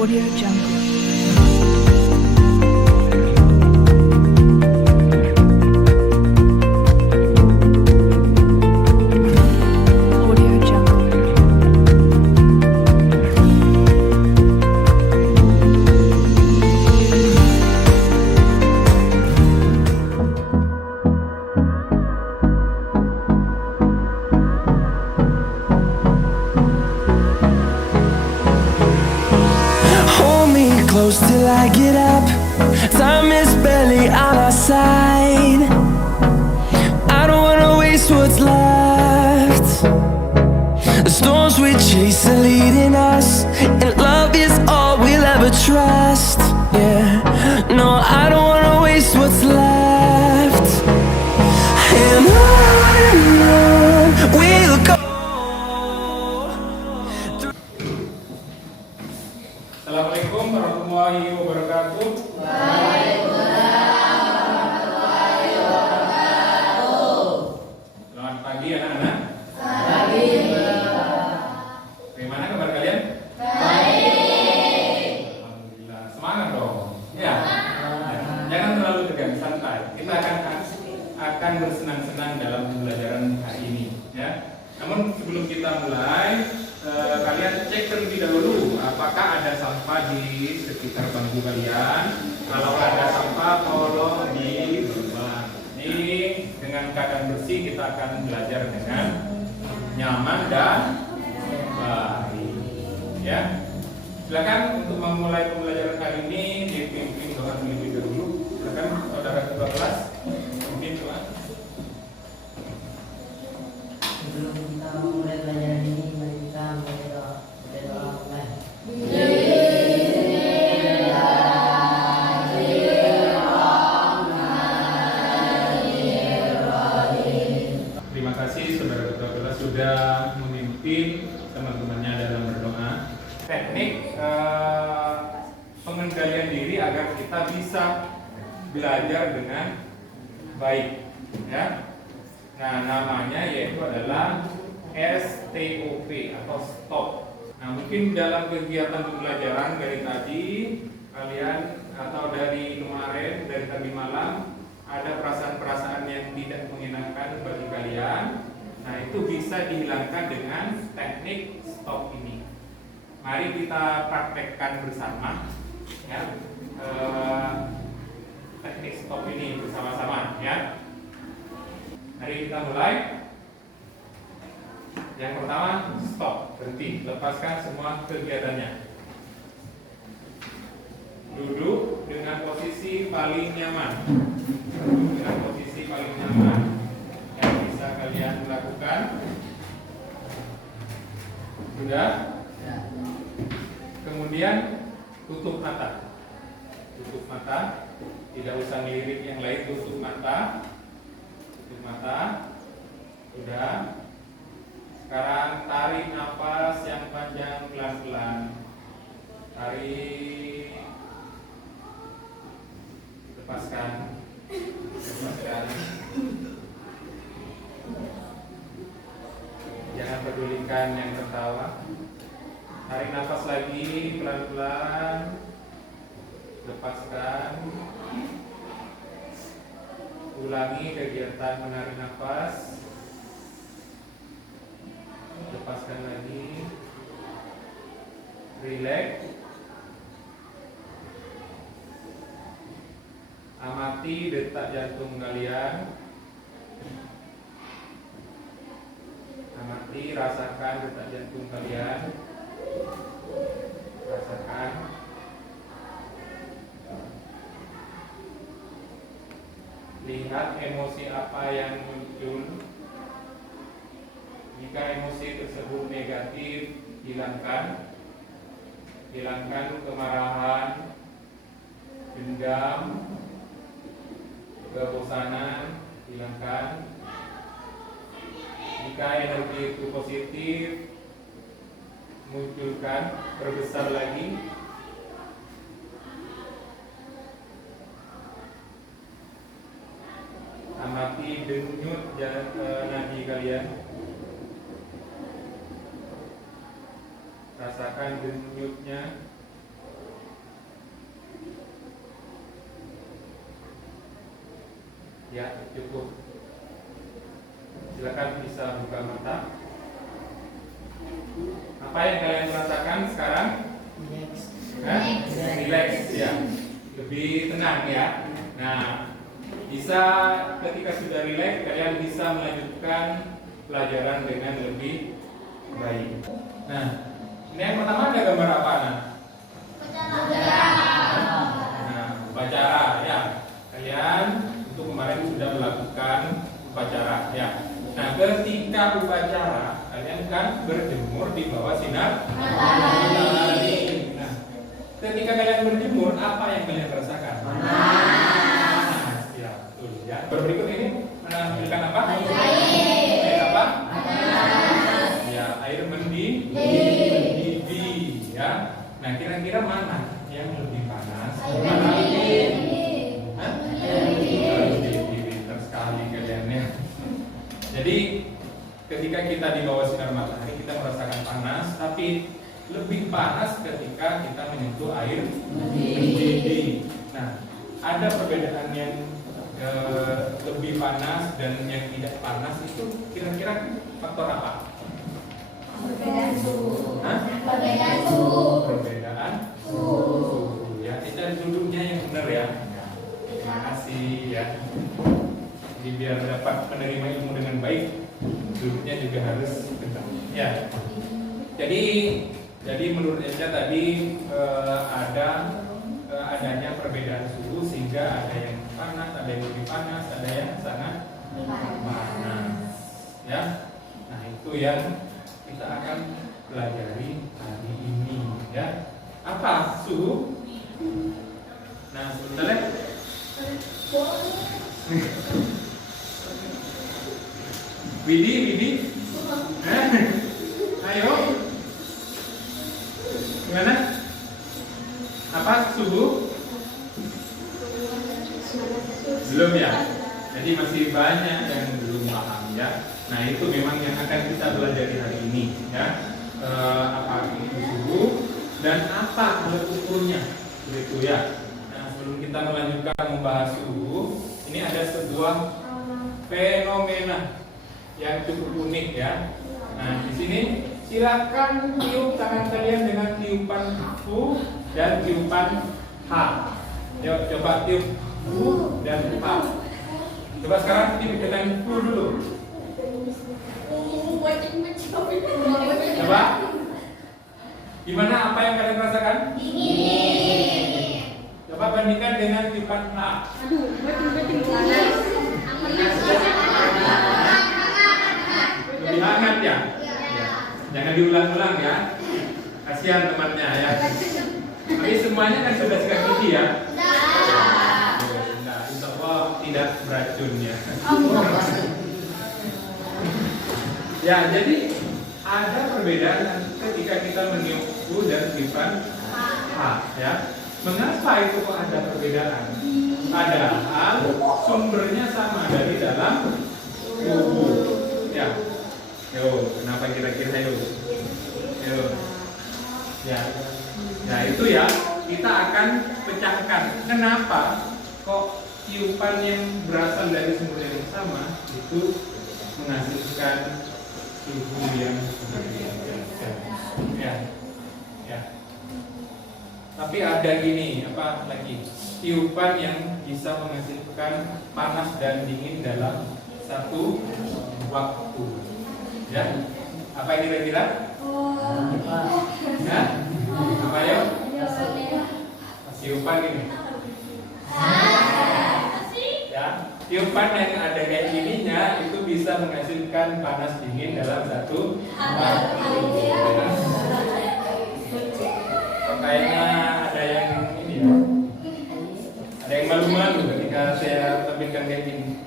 Audio Jungle. Audio Jungle. Hold me close till I get up. Time is barely on our side. I don't wanna waste what's left. The storms we chase are leading us, and love is all we'll ever trust. Yeah, no, I don't wanna waste what's left. And on we'll go. Assalamualaikum warahmatullahi wabarakatuh. Selamat pagi anak-anak. Bagaimana kabar kalian? Baik. Alhamdulillah. Semangat dong. Ya. Jangan terlalu tegang, santai. Kita akan bersenang-senang dalam pembelajaran hari ini. Ya. Namun sebelum kita mulai, kalian cek terlebih dahulu apakah ada sampah di sekitar bangku kalian. Kalau ada sampah, tolong dibuang. Ini dengan keadaan bersih kita akan belajar dengan nyaman dan baik. Ya, silakan untuk memulai pembelajaran kali ini dipimpin doa terlebih dahulu. Silakan saudara ketua kelas pimpin doa. Sebelum kita memulai pelajaran ini, mari kita berdoa mulai. Terima kasih saudara ketua kelas sudah memimpin teman-temannya dalam berdoa. Teknik pengendalian diri agar kita bisa belajar dengan baik, ya. Nah, namanya yaitu adalah STOP atau stop. Nah, mungkin dalam kegiatan pembelajaran dari tadi kalian atau dari kemarin, dari tadi malam ada perasaan-perasaan yang tidak menyenangkan bagi kalian. Nah, itu bisa dihilangkan dengan teknik stop ini. Mari kita praktekkan bersama, ya, teknik stop ini bersama-sama, ya. Mari kita mulai. Yang pertama, stop, berhenti, lepaskan semua kegiatannya. Duduk dengan posisi paling nyaman. Duduk dengan posisi paling nyaman yang bisa kalian lakukan. Sudah? Kemudian tutup mata. Tutup mata. Tidak usah ngelirik yang lain, tutup mata. Tutup mata. Sudah. Sekarang tarik nafas yang panjang pelan-pelan. Tarik. Lepaskan. Lepaskan. Jangan pedulikan yang tertawa. Tarik nafas lagi pelan-pelan. Lepaskan. Ulangi kegiatan menarik nafas. Lepaskan lagi. Relax. Amati detak jantung kalian. Amati, rasakan detak jantung kalian. Rasakan. Lihat emosi apa yang muncul. Jika emosi tersebut negatif, hilangkan. Hilangkan kemarahan, dendam, kebosanan, hilangkan. Jika energi itu positif, munculkan, perbesar lagi. Amati denyut nadi kalian. Rasakan denyutnya. Ya, cukup. Silakan bisa buka mata. Apa yang kalian merasakan sekarang? Relax ya, lebih tenang ya. Nah, bisa ketika sudah relax kalian bisa melanjutkan pelajaran dengan lebih baik. Nah, ini yang pertama ada gambar apa? Nah, upacara ya. Kalian untuk kemarin sudah melakukan upacara ya. Nah, ketika upacara kalian kan berjemur di bawah sinar matahari. Nah, ketika kalian berjemur, apa yang kalian rasakan? Panas. Ya, betul ya. Berikut ini menampilkan apa? Air apa? Ya, air mendidih ya. Nah, kira-kira mana yang lebih panas? Mana? Hah? Pintar sekali kalian ya. Jadi ketika kita di bawah sinar matahari kita merasakan panas, tapi lebih panas ketika kita menyentuh air mendidih. Nah, ada perbedaan yang lebih panas dan yang tidak panas itu kira-kira faktor apa? Perbedaan suhu. Hah? Perbedaan suhu. Perbedaan suhu. Ya, kita duduknya yang benar ya. Terima kasih ya. Jadi biar dapat menerima ilmu dengan baik, duduknya juga harus tegak. Ya. Jadi menurut Eja tadi adanya perbedaan suhu sehingga ada yang panas, ada yang lebih panas, ada yang sangat panas. Ya. Nah, itu yang kita akan pelajari hari ini ya. Apa suhu? Nah, sebentar ya. Widi, ayo, gimana? Apa suhu? Belum ya? Jadi masih banyak yang belum paham ya. Nah, itu memang yang akan kita pelajari hari ini ya. Apa itu suhu dan apa alat ukurnya, begitu ya. Nah, sebelum kita melanjutkan membahas suhu, ini ada sebuah fenomena yang cukup unik ya. Nah, di sini silakan tiup tangan kalian dengan tiupan U dan tiupan H. Yuk, coba tiup U dan H. Coba sekarang tiup dengan U dulu. Coba. Gimana? Apa yang kalian rasakan? Coba bandingkan dengan tiupan H. Lebih hangat ya? Jangan diulang-ulang ya. Kasihan temannya ya. Tapi semuanya kan sudah sikat gigi ya? Nah, insya Allah tidak beracun ya. Ya, jadi ada perbedaan ketika kita meniup U dan tiupan H ya. Mengapa itu kok ada perbedaan? Padahal sumbernya sama dari dalam tubuh. Ya. Yo, kenapa kira-kira yo? Ya. Nah, itu ya kita akan pecahkan. Kenapa kok tiupan yang berasal dari sumber yang sama itu menghasilkan suhu yang berbeda? Ya. Tapi ada gini, apa lagi? Tiupan yang bisa menghasilkan panas dan dingin dalam satu waktu. Ya, apa yang kira-kira? Nah, apa ya? Tiupan ini. Ya, tiupan yang ada kayak gininya itu bisa menghasilkan panas dingin dalam satu waktu. Kayaknya ada yang ini ya. Ada yang malu-malu ketika saya tampilkan kayak gini.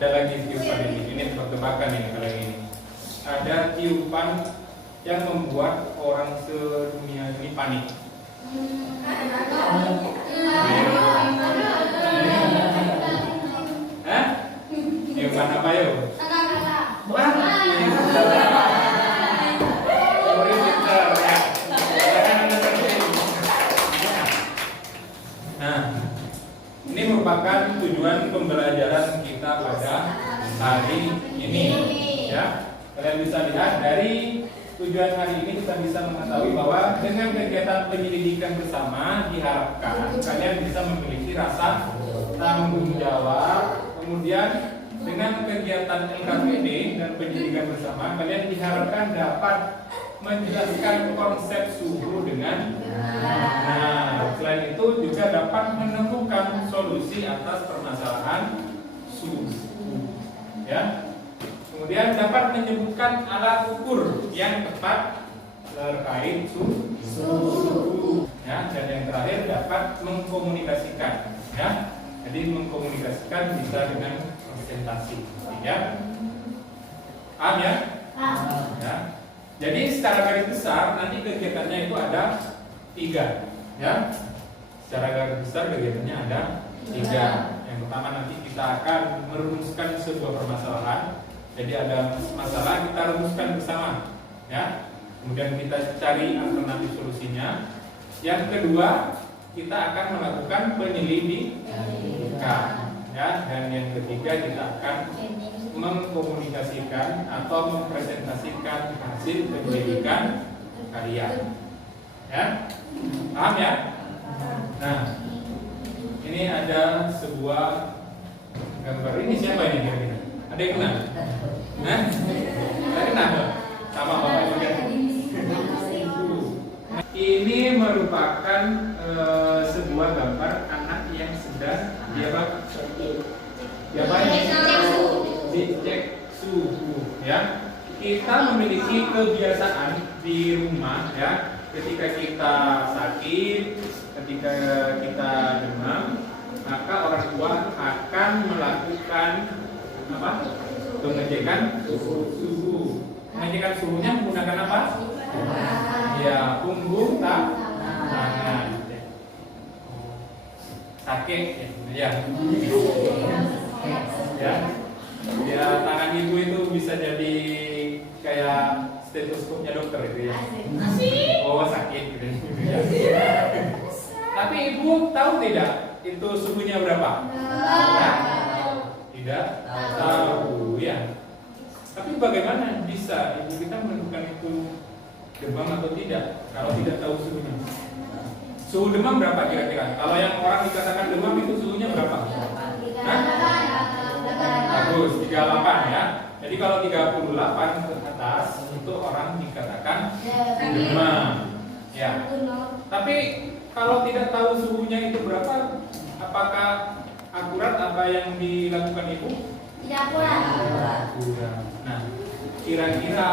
Ada lagi tiupan ini tebak-tebakan ini kalau ini. Ada tiupan yang membuat orang sedunia ini panik. Hah? Tiupan apa yuk? Nah, ini merupakan merupakan tujuan pembelajaran kita pada hari ini. Ya, kalian bisa lihat dari tujuan hari ini kita bisa mengetahui bahwa dengan kegiatan penyelidikan bersama diharapkan kalian bisa memiliki rasa tanggung jawab. Kemudian dengan kegiatan LKPD dan penyelidikan bersama kalian diharapkan dapat menjelaskan konsep suhu dengan selain itu juga dapat menemukan solusi atas permasalahan suhu. Ya. Kemudian dapat menyebutkan alat ukur yang tepat terkait suhu. Ya, dan yang terakhir dapat mengkomunikasikan. Ya, jadi mengkomunikasikan bisa dengan presentasi. Ya, paham ya? Ya. Jadi secara garis besar nanti kegiatannya itu ada 3. Ya, secara garis besar kegiatannya ada 3. Yang pertama nanti kita akan merumuskan sebuah permasalahan. Jadi ada masalah kita rumuskan bersama, ya. Kemudian kita cari alternatif solusinya. Yang kedua, kita akan melakukan penyelidikan, ya. Dan yang ketiga kita akan mengkomunikasikan atau mempresentasikan hasil penyelidikan kalian, ya. Paham ya? Nah, ini ada sebuah gambar. Ini siapa ini kira-kira? Ada yang kenal? Nah, ada kenal? Sama bapak juga. Ini merupakan sebuah gambar anak yang sedang dicek suhu. Ya, kita memiliki kebiasaan di rumah, ya. Ketika kita sakit, ketika kita demam, maka orang tua akan melakukan apa? Pengecekan suhu. Pengecekan suhunya menggunakan apa? Ya, punggung tangan. Sakit, ya. Ya, tangan ibu itu bisa jadi kayak stetoskopnya dokter itu ya. Oh, sakit gitu. Tapi ibu tahu tidak itu suhunya berapa? Tidak tahu ya. Tapi bagaimana bisa ibu kita menentukan itu demam atau tidak kalau tidak tahu suhunya? Suhu demam berapa kira-kira? Kalau yang orang dikatakan demam itu suhunya berapa? Bagus, 38 ya. Jadi kalau 38 ke atas itu orang dikatakan demam. Ya. Tapi kalau tidak tahu suhunya itu berapa, apakah akurat apa yang dilakukan ibu? Tidak akurat. Nah, kira-kira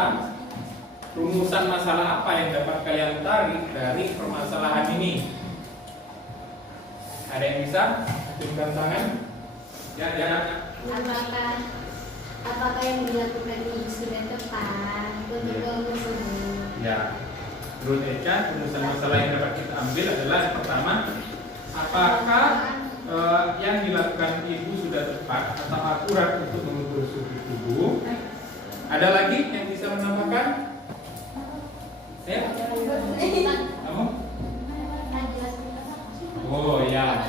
rumusan masalah apa yang dapat kalian tarik dari permasalahan ini? Ada yang bisa? Tunjukkan tangan. Ya. Apakah yang dilakukan ini sudah tepat untuk mengukur suhu? Ya. Menurut Eca, rumusan masalah yang dapat kita ambil adalah yang pertama, apakah yang dilakukan ibu sudah tepat atau akurat untuk mengukur suhu tubuh? Ada lagi yang bisa menambahkan? Ya? Kamu? Oh ya.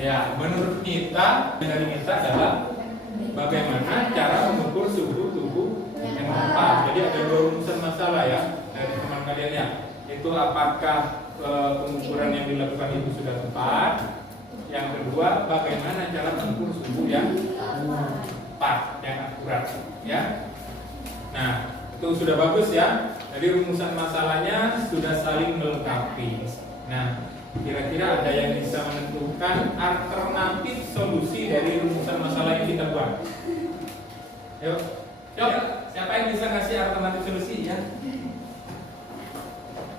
Ya, menurut kita adalah bagaimana cara mengukur suhu tubuh yang tepat. Jadi ada 2 rumusan masalah ya dari teman kalian ya. Itu apakah pengukuran yang dilakukan itu sudah tepat. Yang kedua, bagaimana cara mengukur suhu yang tepat, yang akurat, ya. Nah, itu sudah bagus ya. Jadi rumusan masalahnya sudah saling melengkapi. Nah, kira-kira ada yang bisa menentukan alternatif solusi dari rumusan masalah yang kita buat? Yuk, siapa yang bisa ngasih alternatif solusi ya?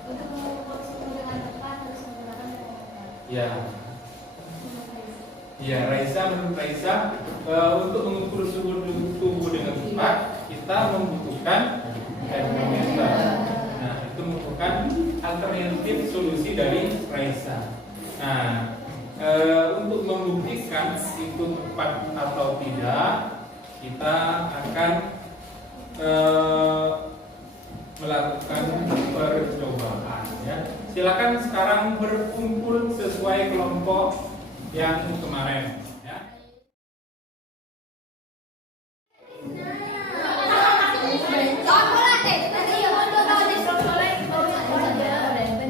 Untuk mengukur suhu dengan tepat harus menggunakan Ya. Ya, Raisa, menurut Raisa, untuk mengukur suhu tubuh dengan tepat kita membutuhkan termometer. Nah, itu merupakan alternatif solusi dari Raisa. Nah, untuk membuktikan itu tepat atau tidak, kita akan melakukan percobaan ya. Silakan sekarang berkumpul sesuai kelompok yang kemarin ya.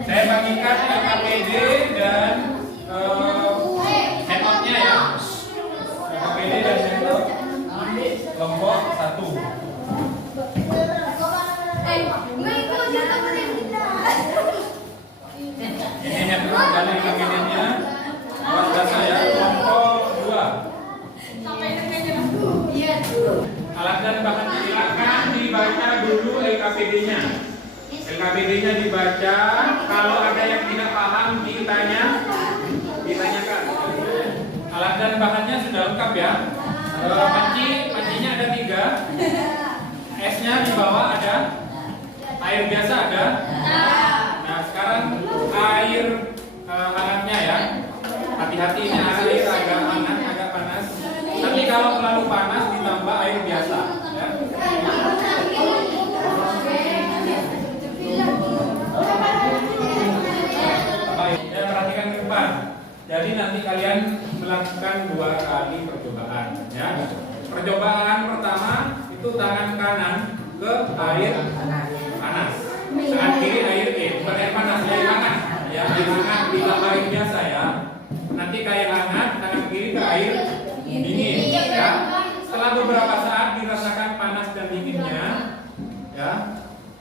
Saya bagikan LKPD dan handout-nya ya. LKPD dan handout kelompok 1. Ini handout dari LKPD-nya. Awas basah ya, kelompok 2. Alat dan bahan silakan dibaca dulu LKPD-nya. LKPD-nya dibaca, kalau ada yang tidak paham ditanyakan. Alat dan bahannya sudah lengkap ya. Pancinya ada 3. esnya di bawah ada, air biasa ada. Nah sekarang air hangatnya ya. Hati-hati ini air agak hangat, agak panas. Tapi kalau terlalu panas ditambah air biasa. Ya. Ya, perhatikan ke depan. Jadi nanti kalian melakukan 2 kali percobaan. Ya. Percobaan pertama itu tangan kanan ke air panas. Tangan kiri bukan air panas, air hangat. Ya, air hangat ditambah air biasa ya. Nanti ke air hangat, tangan kiri ke air dingin. Ya. Setelah beberapa saat dirasakan panas dan dinginnya, ya.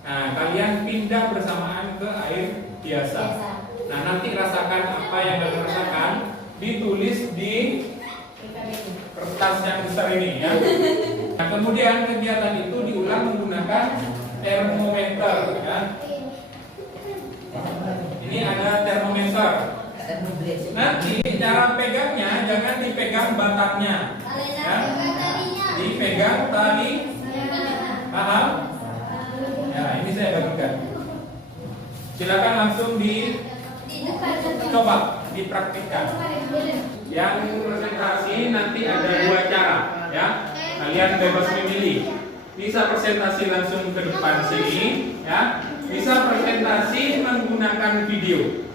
Nah, kalian pindah bersamaan ke air biasa. Nah, nanti rasakan apa yang kalian rasakan, ditulis di kertas yang besar ini ya. Nah, kemudian kegiatan itu diulang menggunakan termometer ya. Ini ada termometer. Nanti cara pegangnya jangan dipegang batangnya. Ya. Dipegang tali. Paham? Ya, ini saya bagikan. Silakan langsung dicoba, dipraktikkan. Yang presentasi nanti ada 2 cara, ya. Kalian bebas memilih. Bisa presentasi langsung ke depan sini, ya. Bisa presentasi menggunakan video,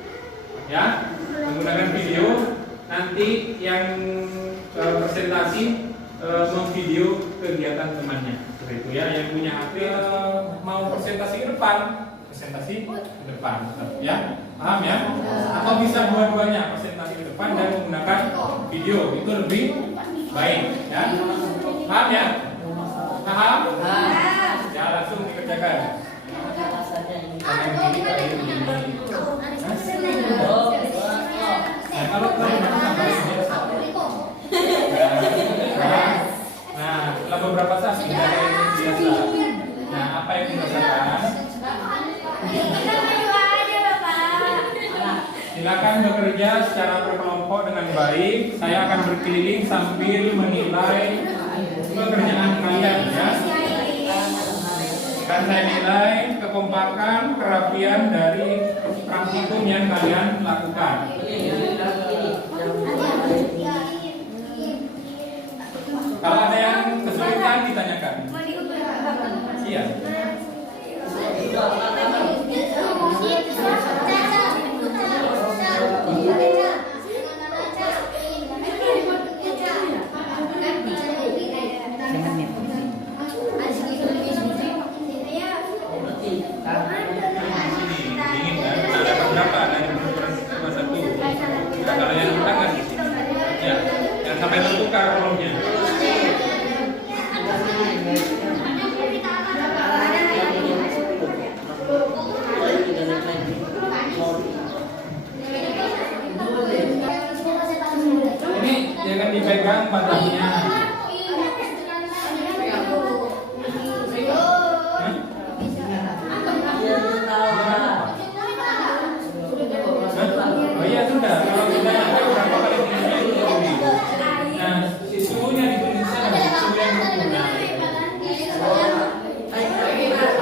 ya. Menggunakan video. Nanti yang presentasi memvideo kegiatan temannya. Seperti itu ya. Yang punya HP mau presentasi ke depan, presentasi ke depan, ya. Paham ya? Atau bisa dua-duanya, presentasi ke depan dan menggunakan video, itu lebih baik ya. Paham ya? Paham? Ya, langsung dikerjakan. Nah, kalau nah, setelah beberapa saat sudah ada yang biasa. Nah, apa yang dirasakan? Silakan bekerja secara berkelompok dengan baik. Saya akan berkeliling sambil menilai pekerjaan kalian ya. Akan saya nilai kekompakan, kerapian dari praktikum yang kalian lakukan. Kalau ada yang kesulitan ditanyakan. Iya. Sampai tertukar kolomnya. Ini jangan dipegang batangnya. Oh iya sudah. Kalau sudah berapa kali tingginya itu lebih. Nah, suhunya ditulisnya ada suhu yang berkurang.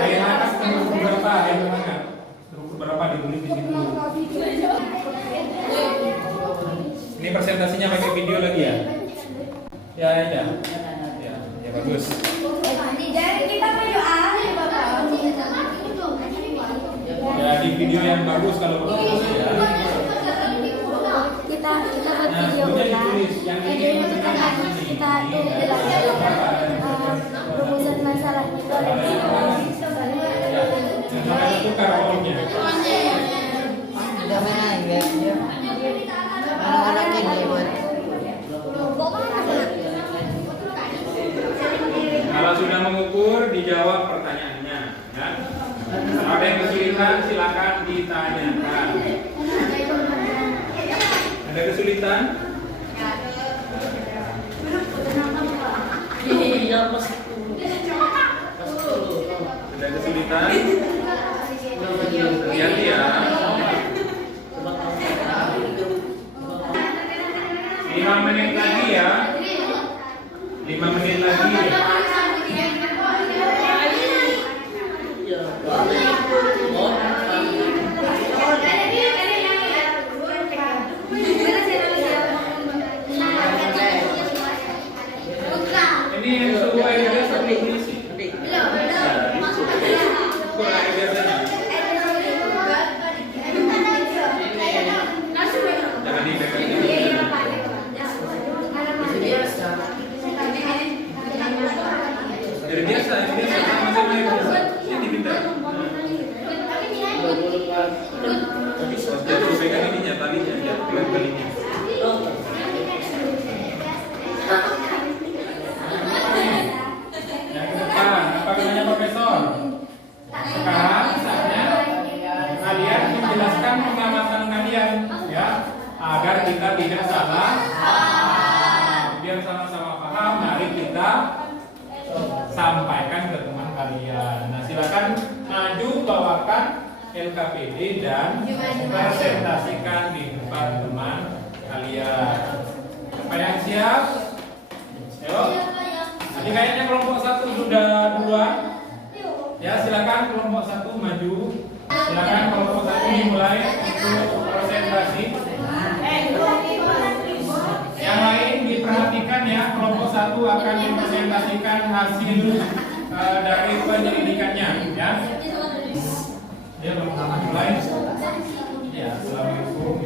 Air hangat terukur berapa? Air hangat terukur berapa ditulis di situ. Ini presentasinya pakai video lagi ya? Ya, ya. Ya, ya bagus. video yang bagus kalau bagus ya. Kita buat Nah, video kemudian ulang. ditulis yang ini Videonya itu kan kita tuh belajar rumusan masalah itu ada di Maka tukar kolomnya. Udah main ya. Anak-anak ini buat. Kalau sudah mengukur, dijawab pertanyaannya. Ya. Ada yang kesulitan, silakan ditanyakan. Ada kesulitan? Iya, pas Ada kesulitan? Hati-hati ya. 5 menit lagi ya. 5 menit lagi. Ini yang suhu airnya satu isi. Ukur air biasanya. Jangan dipegang. Dari biasa, sama-sama air biasa. Ini pintar. Tapi jatuh pegang ininya, talinya, ya, pegang talinya. Yang ke depan, apa katanya Profesor? Sekarang saatnya kalian menjelaskan pengamatan kalian, ya, agar kita tidak salah. Biar sama-sama paham, mari kita sampaikan ke teman kalian. Nah, silakan maju bawakan LKPD dan presentasikan di depan teman kalian. Siapa yang siap? Ayo. Tadi kayaknya kelompok 1 sudah duluan. Ya, silakan kelompok 1 maju. Silakan kelompok 1 dimulai untuk presentasi. Yang lain diperhatikan ya, kelompok 1 akan mempresentasikan hasil dari penyelidikannya ya. Dia belum mulai. Ya, Assalamualaikum.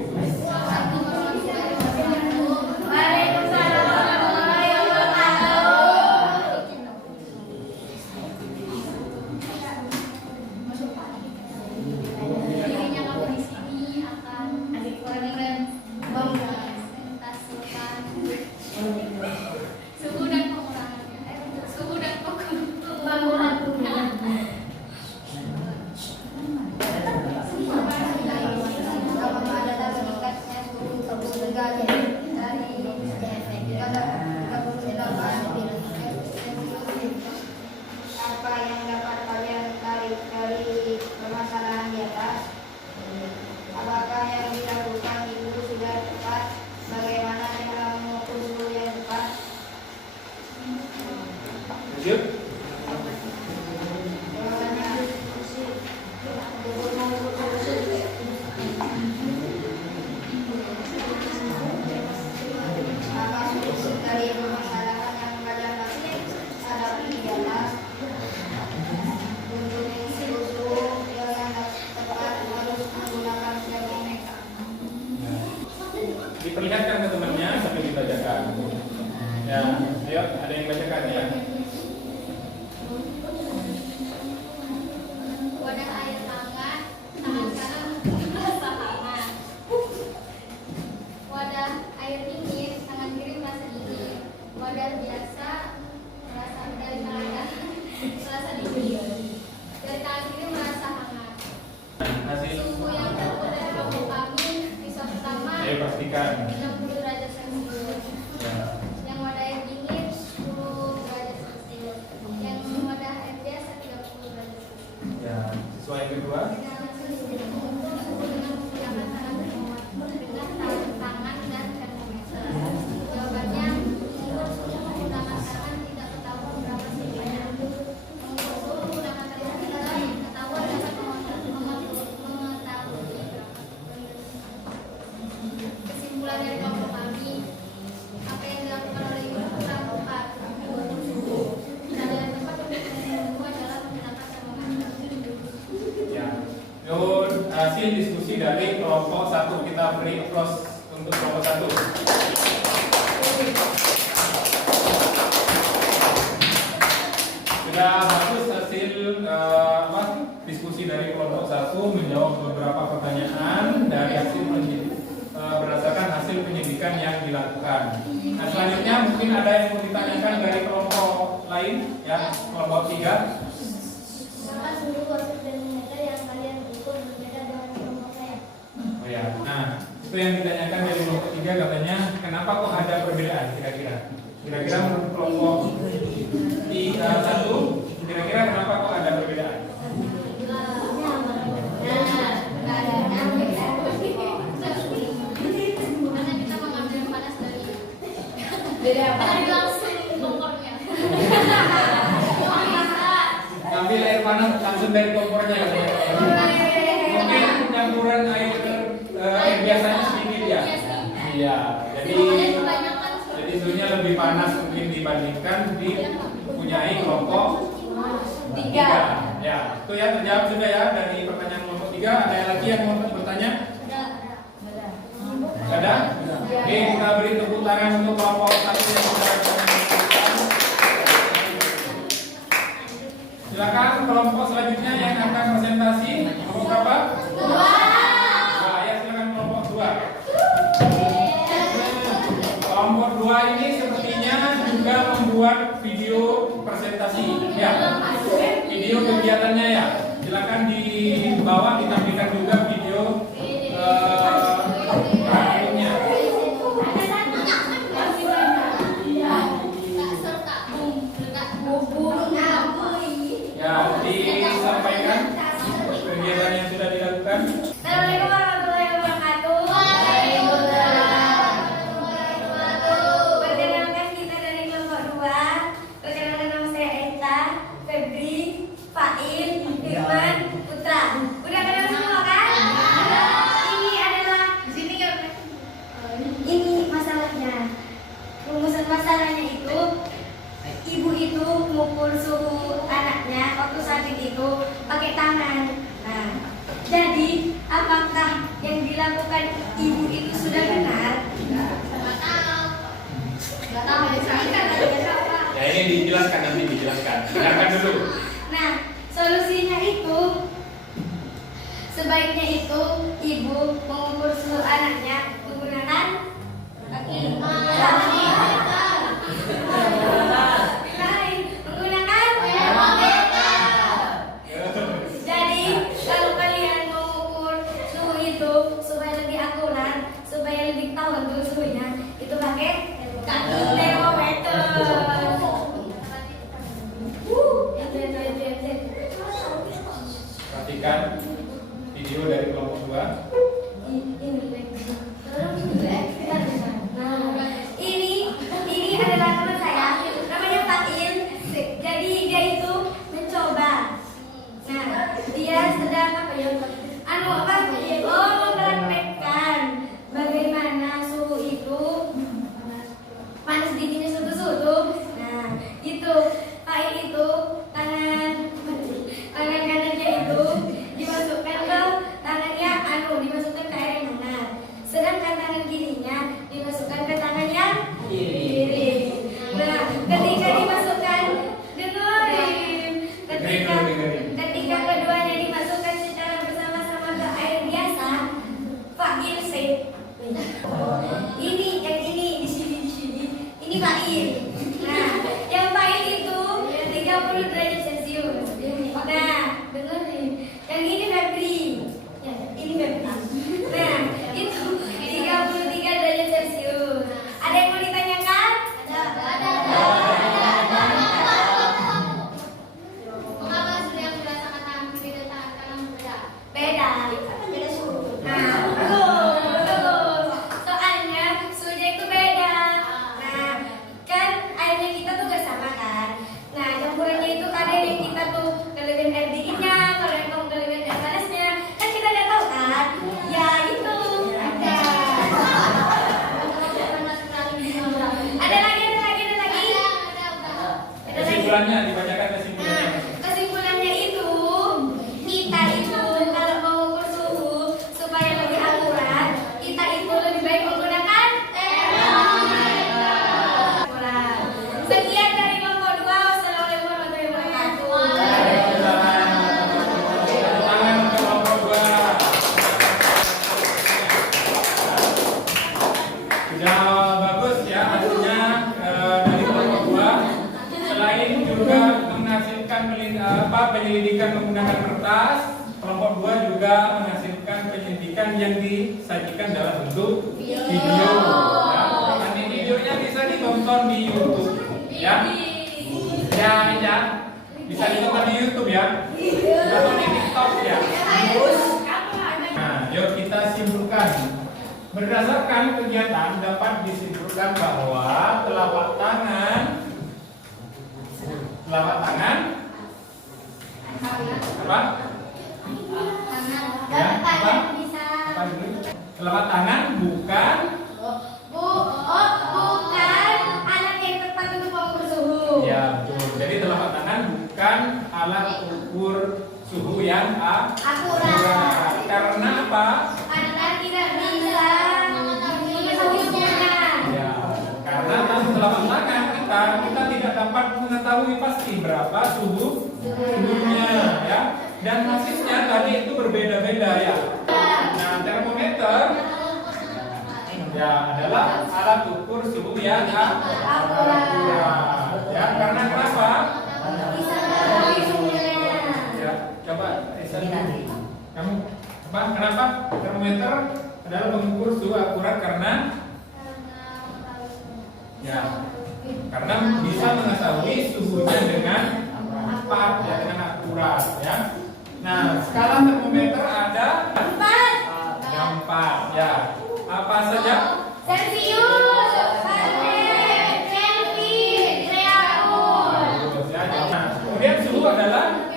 Apa yang dapat kalian tarik dari permasalahan di atas? Apakah yang dilakukan itu sudah tepat? Bagaimana cara mengukur suhu yang tepat? Lanjut. Jawabannya apa solusi dari permasalahan yang kalian hadapi adalah untuk mengukur suhu yang tepat harus menggunakan termometer. Diperlihatkan ke temannya sambil dibacakan. Ya, ayo ada yang bacakan ya. Wadah air hangat, tangan kanan merasa hangat. Wadah air dingin, tangan kiri merasa dingin. Wadah biasa merasa dari tangan kanan merasa dingin. Dari tangan kiri merasa hangat. Hasil. Suhu yang terukur dari kelompok kami pisau pertama Ayo pastikan. 60 derajat Celcius. Ya. Yang wadah air dingin 10 derajat Celcius. Yang wadah air biasa 30 derajat Celcius. Ya, siswa yang kedua. Tangan dan termometer. Jawabannya mengukur suhu menggunakan tangan tidak ketahuan berapa suhunya. Mengukur suhu menggunakan termometer ketahuan dapat mengetahui berapa. Kesimpulan dari kelompok kami, apa yang dilakukan oleh ibu kurang tepat mengukur suhu. Cara yang tepat untuk mengukur suhu adalah menggunakan termometer. Ya. Yo, hasil diskusi dari kelompok 1. Kita beri applause untuk kelompok 1. Sudah bagus hasil diskusi dari kelompok 1 menjawab beberapa pertanyaan dari hasil berdasarkan hasil penyidikan yang dilakukan. Nah, selanjutnya mungkin ada yang mau ditanyakan dari kelompok lain, ya, kelompok 3. Maka dulu wasit dan meter yang kalian ukur berbeda dengan kelompok saya. Oh ya, nah itu yang ditanyakan dari kelompok 3 katanya, kenapa kok ada perbedaan kira-kira? Kira-kira menurut kelompok 1, kira-kira kenapa kok ada perbedaan? Ambil air panas langsung dari kompornya katanya. Mungkin campuran air biasanya sedikit ya. Iya, jadi suhunya lebih panas mungkin dibandingkan dipunyai kelompok 3. Ya, itu ya terjawab sudah ya dari pertanyaan kelompok 3. Ada lagi yang mau bertanya? Ada? Oke, kita beri tepuk tangan untuk kelompok 1 yang sudah menyampaikan. Silakan kelompok selanjutnya yang akan presentasi. Kelompok berapa? 2. Ya, silakan kelompok 2. Kelompok 2 ini sepertinya juga membuat video presentasi. Ya, video kegiatannya ya. Silakan di bawah ditampilkan juga video praktiknya. Ya, disampaikan kegiatan yang sudah dilakukan. Assalamualaikum warahmatullahi wabarakatuh. Perkenalkan kita dari kelompok 2. Perkenalkan nama saya Eta, Febri, Fail, Firman, Putra. Udah kenal semua kan? Ini adalah ini masalahnya. Rumusan masalahnya itu, ibu itu mengukur suhu anaknya waktu sakit itu pakai tangan. Nah, jadi apakah yang dilakukan ibu itu sudah benar? Nggak tahu. Ya, ini dijelaskan, nanti dijelaskan. Dengarkan dulu. Nah, solusinya itu sebaiknya itu ibu mengukur suhu anaknya menggunakan Jadi kalau kalian mau ukur suhu itu supaya lebih akurat, supaya lebih tahu tuh suhunya, itu pakai termometer. Perhatikan video dari kelompok 2. Ini adalah teman saya, namanya Fail. Jadi dia itu mencoba. Nah, dia sedang mempraktekkan bagaimana suhu itu panas dinginnya suhu. Nah, itu Fail itu tangan kanannya itu dimasukkan ke tangannya dimasukkan ke air yang hangat. Sedangkan tangan kirinya dimasukkan ke tangan yang kiri. Nah, ketika dimasukkan ketika keduanya dimasukkan secara bersama-sama ke air biasa, Fail save. Ini yang ini di sini. Ini Fail. Nah, yang Fail itu 30 derajat Celcius. Nah, dengerin. Yang ini Febri. Ya, ini Febri. Nah, itu 33 derajat Celcius. Ada yang mau ditanyakan? Ada. Beda. Nah, betul. Soalnya suhunya itu beda. Nah, kan airnya kita tuh gak sama kan. Nah, campurannya itu kadang yang kita tuh kelebihan air dinginnya, kalau yang kamu kelebihan air panasnya, kan kita gak tahu kan. Ya itu. Ada lagi. Kesimpulannya dibacakan Nah, kesimpulannya. kesimpulannya itu kita itu kalau mau ukur suhu yang disajikan dalam bentuk video. Ya. Nanti videonya bisa ditonton di YouTube, ya. Ya, bisa ditonton di YouTube ya. Atau di TikTok ya. Nah, yuk kita simpulkan. Berdasarkan kegiatan dapat disimpulkan bahwa telapak tangan apa? Ya, apa? Apa ini? Telapak tangan bukan bukan alat yang tepat untuk mengukur suhu. ya, betul. Jadi telapak tangan bukan alat ukur suhu yang akurat. Karena apa? Karena tidak bisa mengetahui suhunya. Ya, karena tanpa telapak tangan kita tidak dapat mengetahui pasti berapa suhunya, ya. Dan hasilnya tadi itu berbeda-beda ya. Nah, termometer ya adalah alat ukur suhu yang akurat. Ya, karena kenapa? Bisa mengetahui suhunya. Ya, coba Aisyah dulu. Kamu apa? Kenapa termometer adalah pengukur suhu akurat? Karena ya, karena bisa mengetahui suhunya dengan tepat ya, dengan akurat ya. Nah, skala termometer ada 4 ya. Apa saja? Celsius, Fahrenheit, Kelvin, Celsius. Ya, nah, kemudian suhu adalah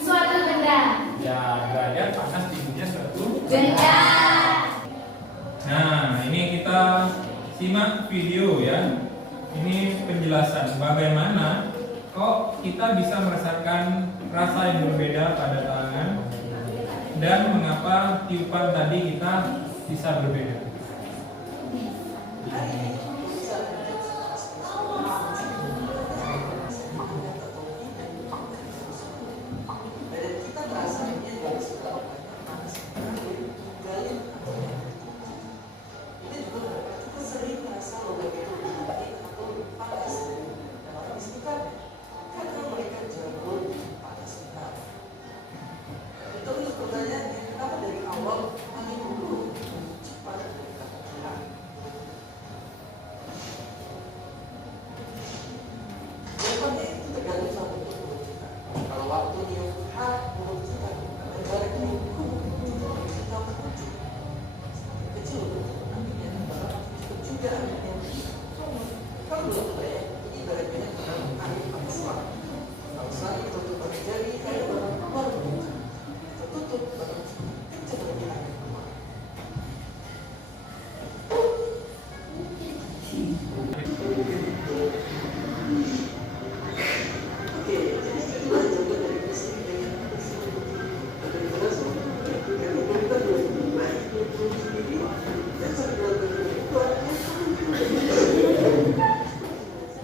Suatu benda. ya derajat panas dinginnya suatu. Benda. Nah, ini kita simak video ya. Ini penjelasan bagaimana kok kita bisa merasakan rasa yang berbeda pada tangan dan mengapa tiupan tadi kita bisa berbeda.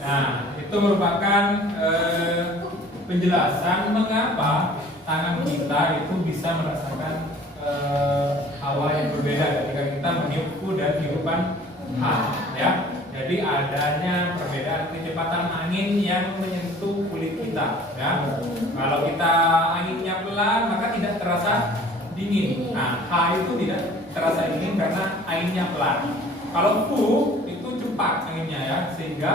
Nah, itu merupakan penjelasan mengapa tangan kita itu bisa merasakan hawa yang berbeda ketika kita meniup dan tiupan ya. Jadi adanya perbedaan kecepatan angin yang menyentuh kulit kita ya. Kalau kita anginnya pelan maka tidak terasa dingin. Nah, H itu tidak terasa dingin karena anginnya pelan. Kalau Q itu cepat anginnya ya, sehingga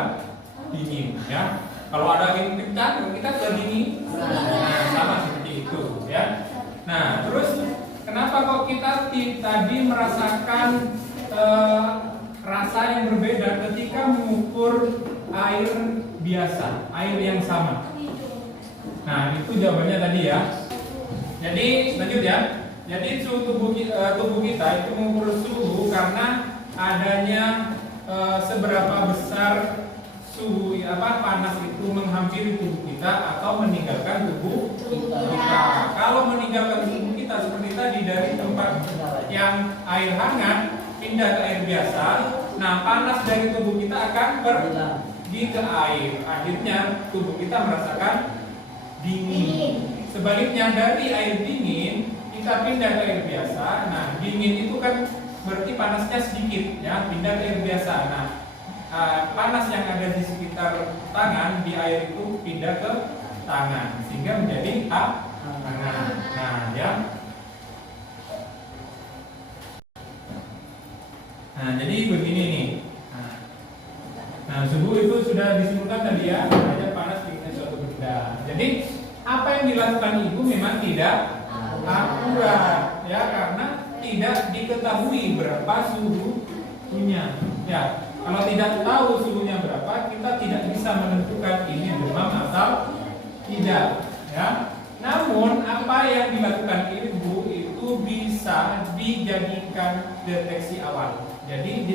dingin ya. Kalau ada angin kencang kita kedingin. Nah, sama seperti itu ya. Nah, terus kenapa kok kita tadi merasakan rasa yang berbeda ketika mengukur air biasa, air yang sama? Nah, itu jawabannya tadi ya. Jadi lanjut ya. Jadi suhu tubuh kita itu mengukur suhu karena adanya seberapa besar suhu panas itu menghampiri tubuh kita atau meninggalkan tubuh kita. Kalau meninggalkan tubuh kita seperti tadi dari tempat yang air hangat pindah ke air biasa, nah panas dari tubuh kita akan pergi ke air. Akhirnya tubuh kita merasakan dingin. Sebaliknya dari air dingin kita pindah ke air biasa. Nah, dingin itu kan berarti panasnya sedikit ya, pindah ke air biasa. Nah, panas yang ada di sekitar tangan di air itu pindah ke tangan, sehingga menjadi hak tangan. Nah, ya. Nah, jadi begini nih. Nah, suhu itu sudah disimpulkan tadi ya, derajat panas dinginnya suatu benda. Jadi, apa yang dilakukan ibu memang tidak akurat, ya, karena tidak diketahui berapa suhunya. Ya, kalau tidak tahu suhunya berapa, kita tidak bisa menentukan ini demam atau tidak. Ya, namun apa yang dilakukan ibu itu bisa dijadikan deteksi awal. Jadi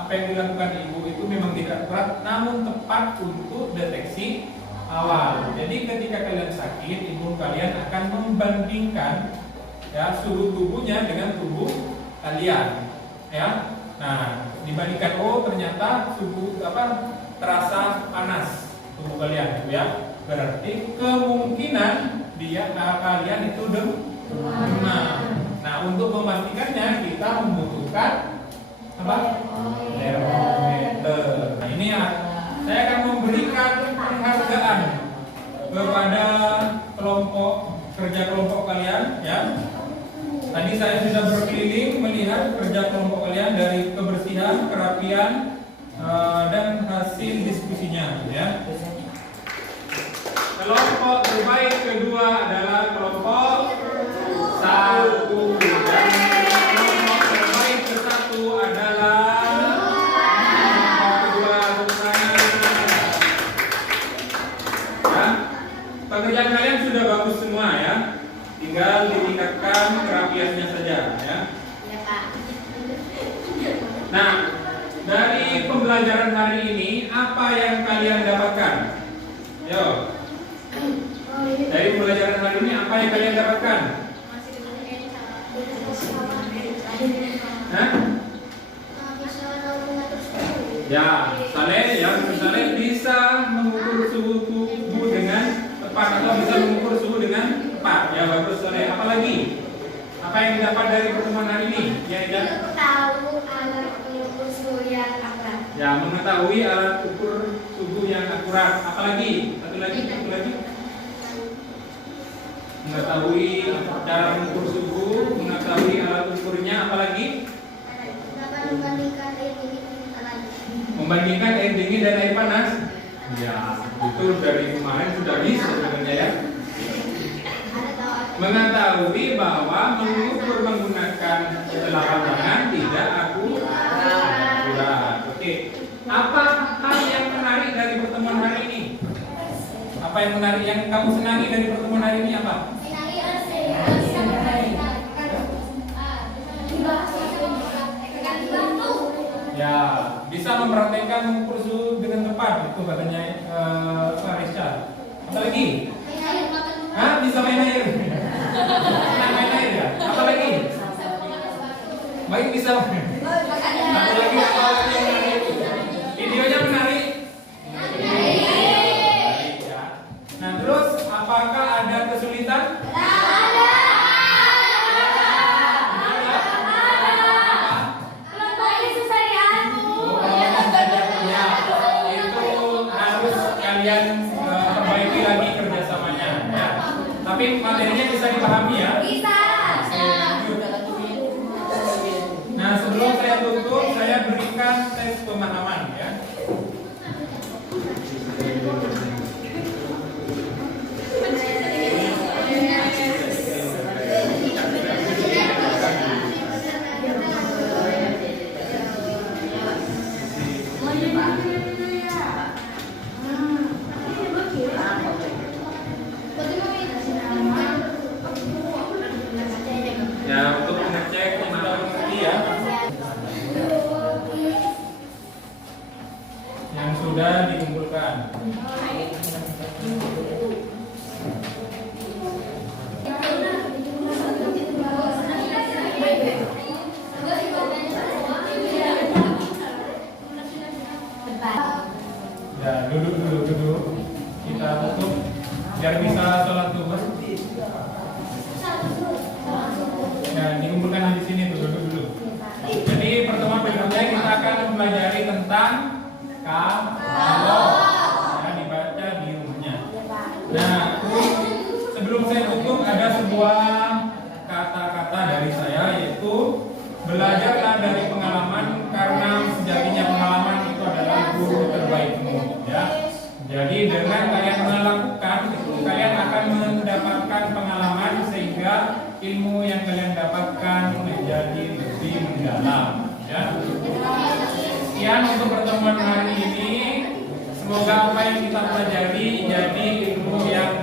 apa yang dilakukan ibu itu memang tidak akurat, namun tepat untuk deteksi awal. Jadi ketika kalian sakit, ibu kalian akan membandingkan ya suhu tubuhnya dengan tubuh kalian. Ya, nah dibandingkan, oh ternyata suhu terasa panas tubuh kalian, gitu ya. Berarti kemungkinan kalian itu demam. Nah, untuk memastikannya kita membutuhkan termometer. Nah, ini ya, saya akan memberikan penghargaan kepada kerja kelompok kalian, ya. Tadi saya sudah berkeliling melihat kerja kelompok kalian dari kebersihan, kerapian, dan hasil diskusinya, ya. Kelompok terbaik kedua adalah kelompok 1 dan kelompok terbaik ke-1 adalah kelompok kedua. Ya, pekerjaan kalian sudah bagus semua ya. Tinggal ditingkatkan kerapiannya saja ya. Nah, dari pembelajaran hari ini apa yang kalian dapatkan? Yo. Dari pembelajaran hari ini apa yang kalian dapatkan? Hah? Ya, Saleh bisa mengukur suhu tubuh dengan tepat atau bisa mengukur suhu dengan tepat. Ya, bagus Saleh. Apalagi? Apa yang didapat dari pertemuan hari ini? Ya, Tahu alat mengukur suhu yang akurat. Ya, mengetahui alat ukur suhu yang akurat. Apalagi? Satu lagi. Mengetahui cara mengukur suhu, mengetahui alat ukurnya, apalagi? Dapat membandingkan air dingin dengan panas. Membandingkan air dingin dan air panas. Ya, itu dari kemarin sudah bisa sebenarnya ya. Mengetahui bahwa mengukur menggunakan telapak tangan tidak akurat. Oke. Apa hal yang menarik dari pertemuan hari ini? Apa yang menarik yang kamu senangi dari pertemuan hari ini apa? Ya, bisa mempraktekkan mengukur suhu dengan tepat, itu katanya Richard. Apa lagi? Hah? Bisa main air? Main air ya? Apa lagi? Baik, bisa. Satu lagi apa lagi yang menarik? Videonya menarik? Menarik ya. Nah, terus apakah ada kesulitan? Kalian perbaiki lagi kerjasamanya ya. Tapi materinya bisa dipahami ya. Bisa. Nah, sebelum saya tutup, saya berikan tes pemahaman ya. Ya, untuk mengecek kita mengerti ya. Yang sudah dikumpulkan. Ya, duduk. Kita tutup biar bisa sholat zuhur. Ya, dikumpulkan di sini tuh, duduk dulu. Jadi pertemuan berikutnya kita akan mempelajari tentang kalau ya, dibaca di rumahnya. Nah, ilmu yang kalian dapatkan menjadi lebih mendalam. Ya. Sekian untuk pertemuan hari ini. Semoga apa yang kita pelajari jadi ilmu yang